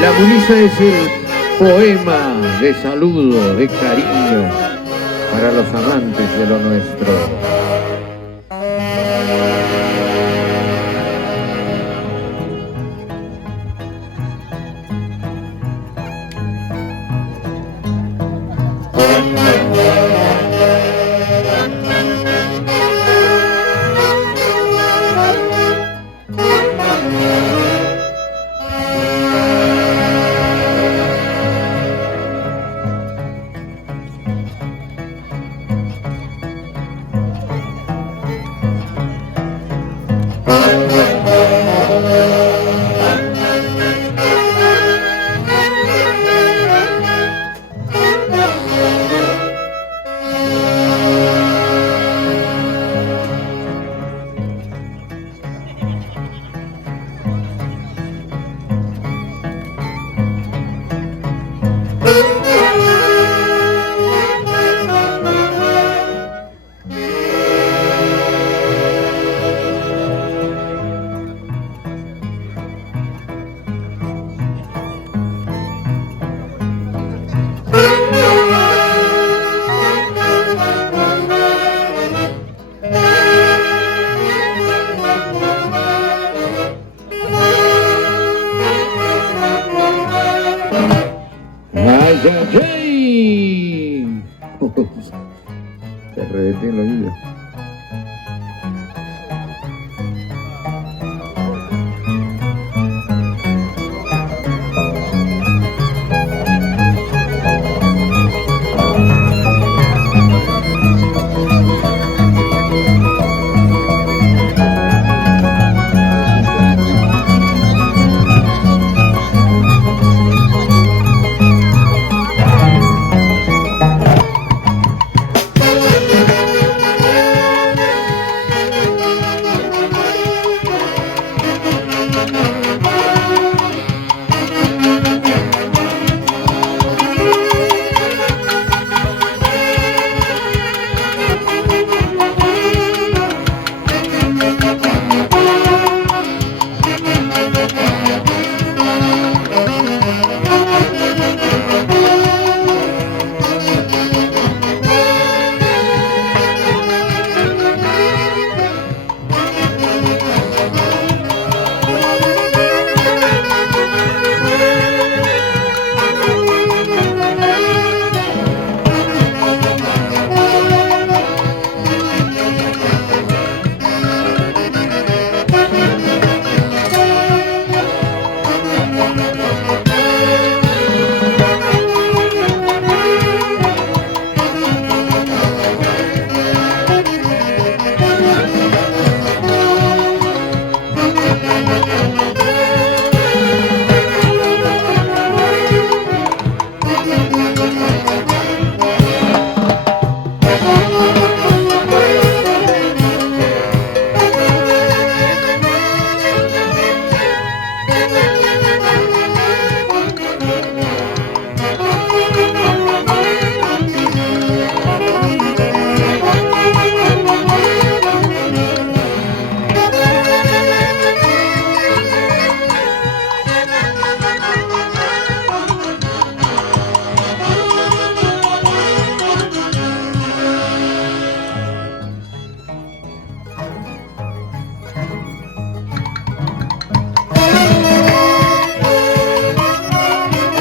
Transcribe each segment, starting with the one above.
La Mulisa es el poema de saludo, de cariño para los amantes de lo nuestro. ¡Ay! Te reventé el oído.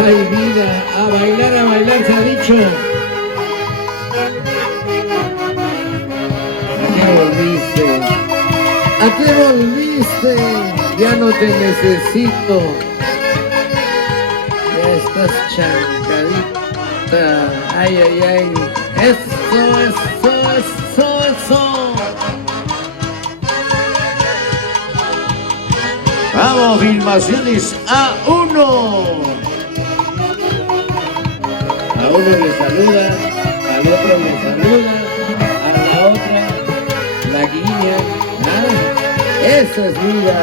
Ay, vida, a bailar se ha dicho. ¿A qué volviste? ¿A qué volviste? Ya no te necesito. Ya estás chancadita. Ay, ay, ay. Eso. Vamos, filmaciones A1. A uno le saluda, al otro le saluda, a la otra, la guiña. ¿Ah? Eso es vida.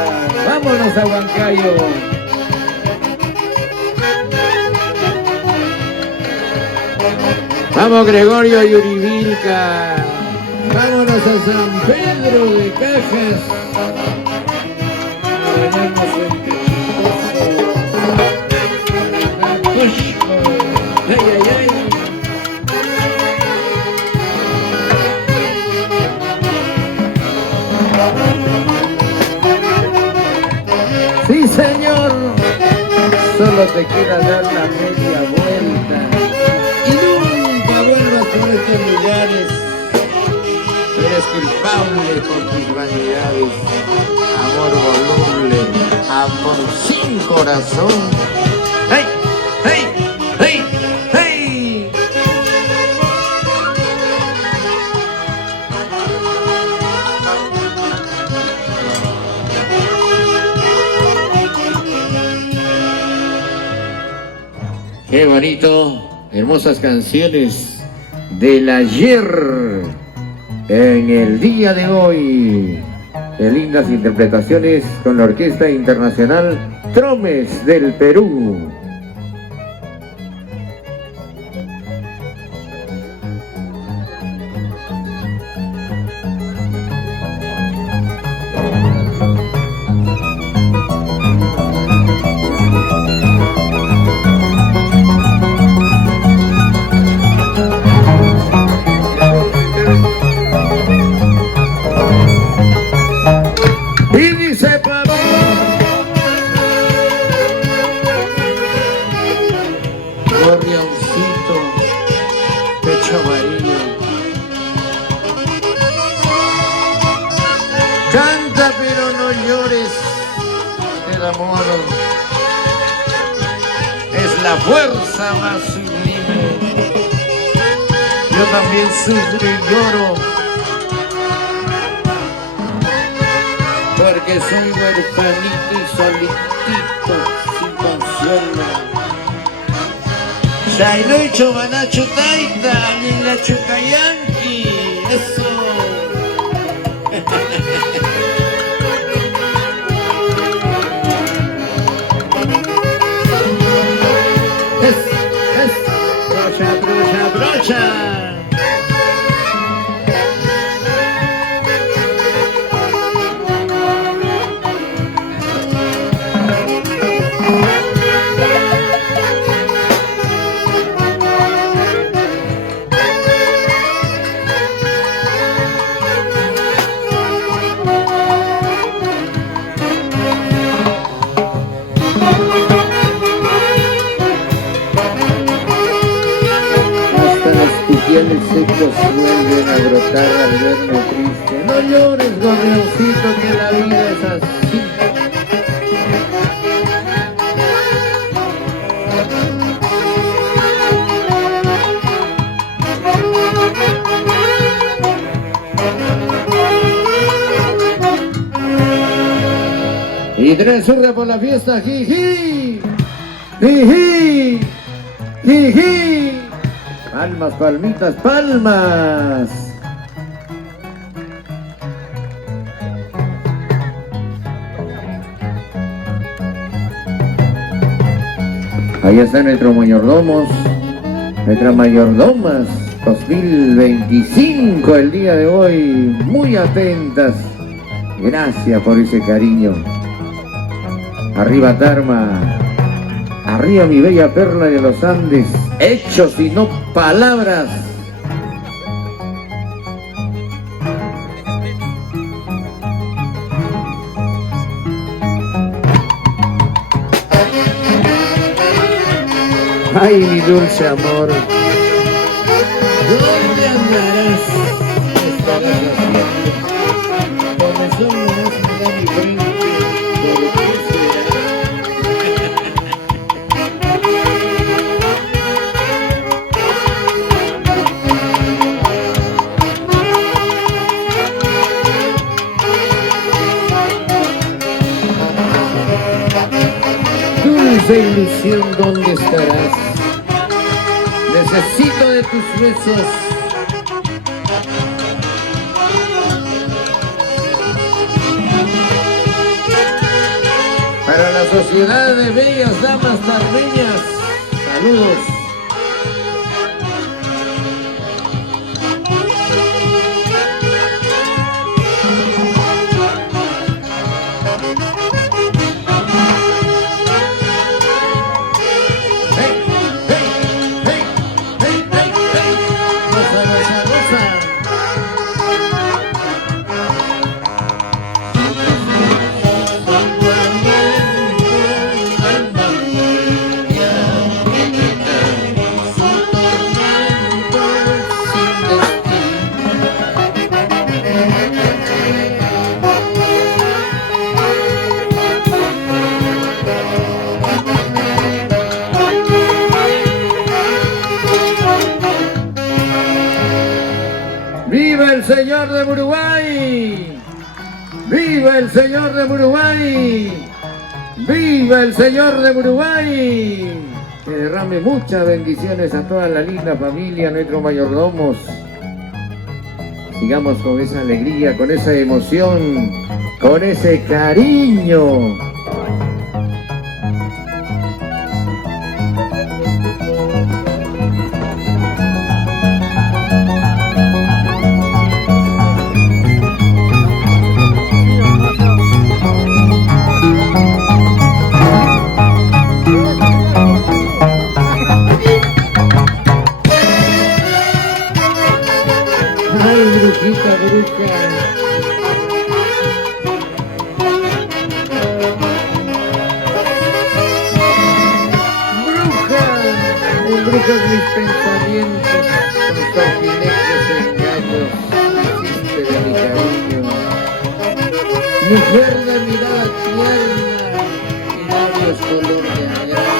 Vámonos a Huancayo. Vamos, Gregorio y Uribilca. Vámonos a San Pedro de Cajas. A bañarnos en Cachitoso. Cusco. Ay, ay, ay. Sí, señor. Solo te queda dar la media vuelta y nunca vuelvas por estos lugares. Eres culpable con tus vanidades. Amor voluble, amor sin corazón. ¡Hey! ¡Hey! ¡Hey! ¡Hey! Qué bonito, hermosas canciones del ayer en el día de hoy. Qué lindas interpretaciones con la Orquesta Internacional Tromes del Perú. Y dice para mí, gorrioncito, pecho amarillo, canta pero no llores, el amor es la fuerza más sublime. Yo también sufro y lloro, porque soy huerfanito y solitito, sin consuelo. Shailucho Manacho Taita, Lila Chucayanqui, eso. Brocha, brocha, brocha. Pieles secos vuelven a brotar al verme triste. No llores, gorrioncito, que la vida es así. Y tres hurra por la fiesta, jiji, jiji, jiji. Palmas, palmitas, palmas. Ahí está nuestro mayordomos, nuestras mayordomas 2025 el día de hoy, muy atentas. Gracias por ese cariño. Arriba Tarma, arriba mi bella perla de los Andes. Hechos y no palabras. Ay, mi dulce amor, ¿dónde andarás? Estarás haciendo comezón, me vas a mirar mi frente. ¿Por qué será? Dulce ilusión, ¿dónde estarás? Necesito de tus besos. Para la sociedad de bellas damas tarreñas, saludos. ¡Viva el señor de Uruguay! ¡Viva el señor de Uruguay! ¡Viva el señor de Uruguay! Que derrame muchas bendiciones a toda la linda familia, nuestros mayordomos. Sigamos con esa alegría, con esa emoción, con ese cariño. Ay, brujita, bruja. Embrujas mis pensamientos con sortilegios engaños, hiciste de mi cariño. Mujer de mirada tierna y labios color de agrana,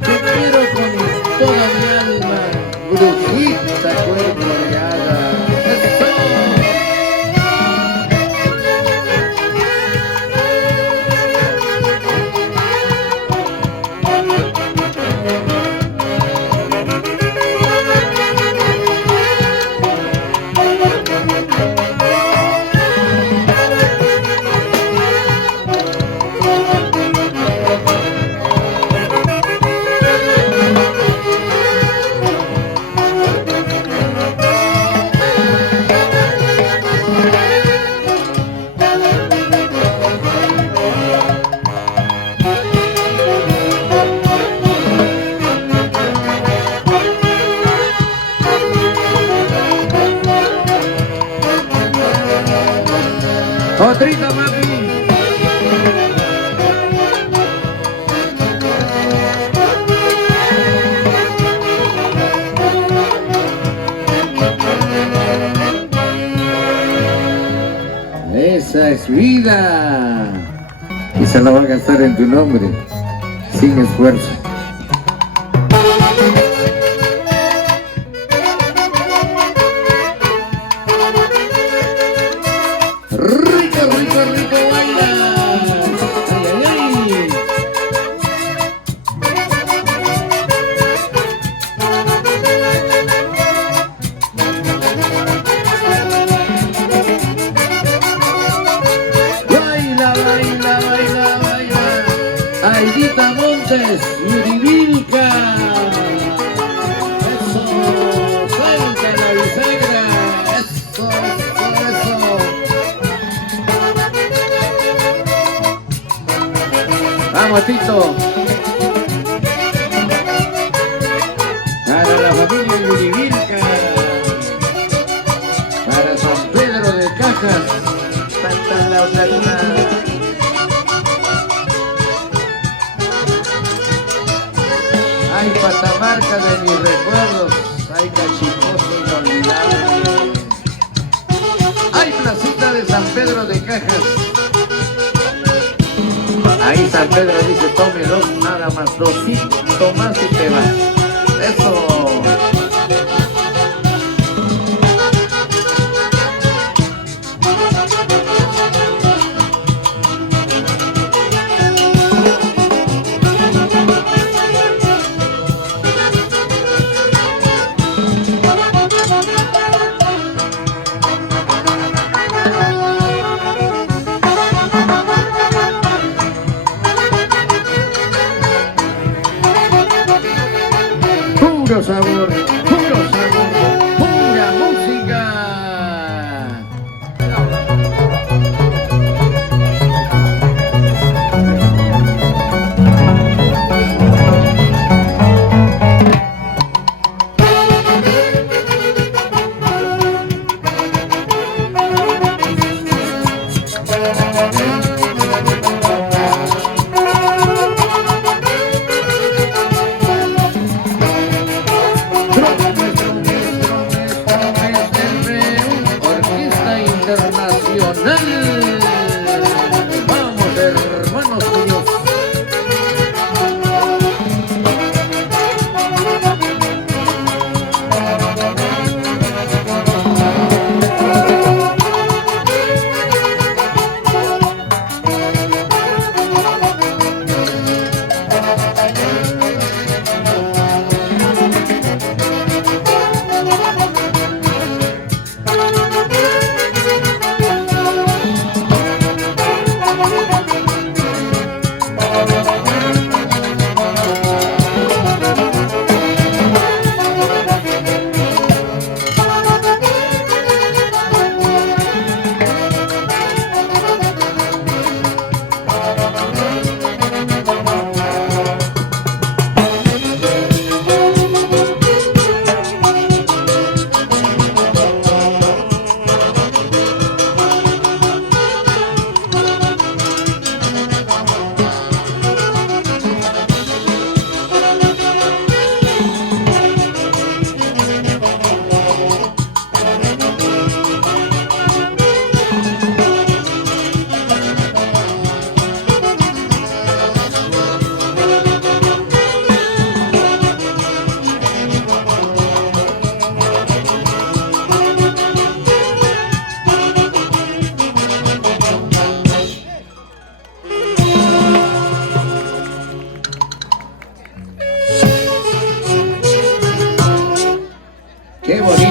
te quiero con toda mi alma, brujita cuerpo de hada. Otrita, papi. Esa es vida. Y se la va a gastar en tu nombre, sin esfuerzo. Rico, rico, rico, baila. Ay, ay, ay. Baila, baila, baila, baila. Aidita Montes, Yurivilca. Eso, suelta la bisagra. Eso, eso, eso. Vamos, Tito. Para la familia Yurivilca. Para San Pedro de Cajas. Santa Laura. Ay, Patamarca de mis recuerdos. Ay, Cachiposo inolvidable. Ay, Placita de San Pedro de Cajas. Ahí San Pedro dice, tome dos, nada más, dosito más y te vas. Eso. Puro sabor, pura música. Qué bonito.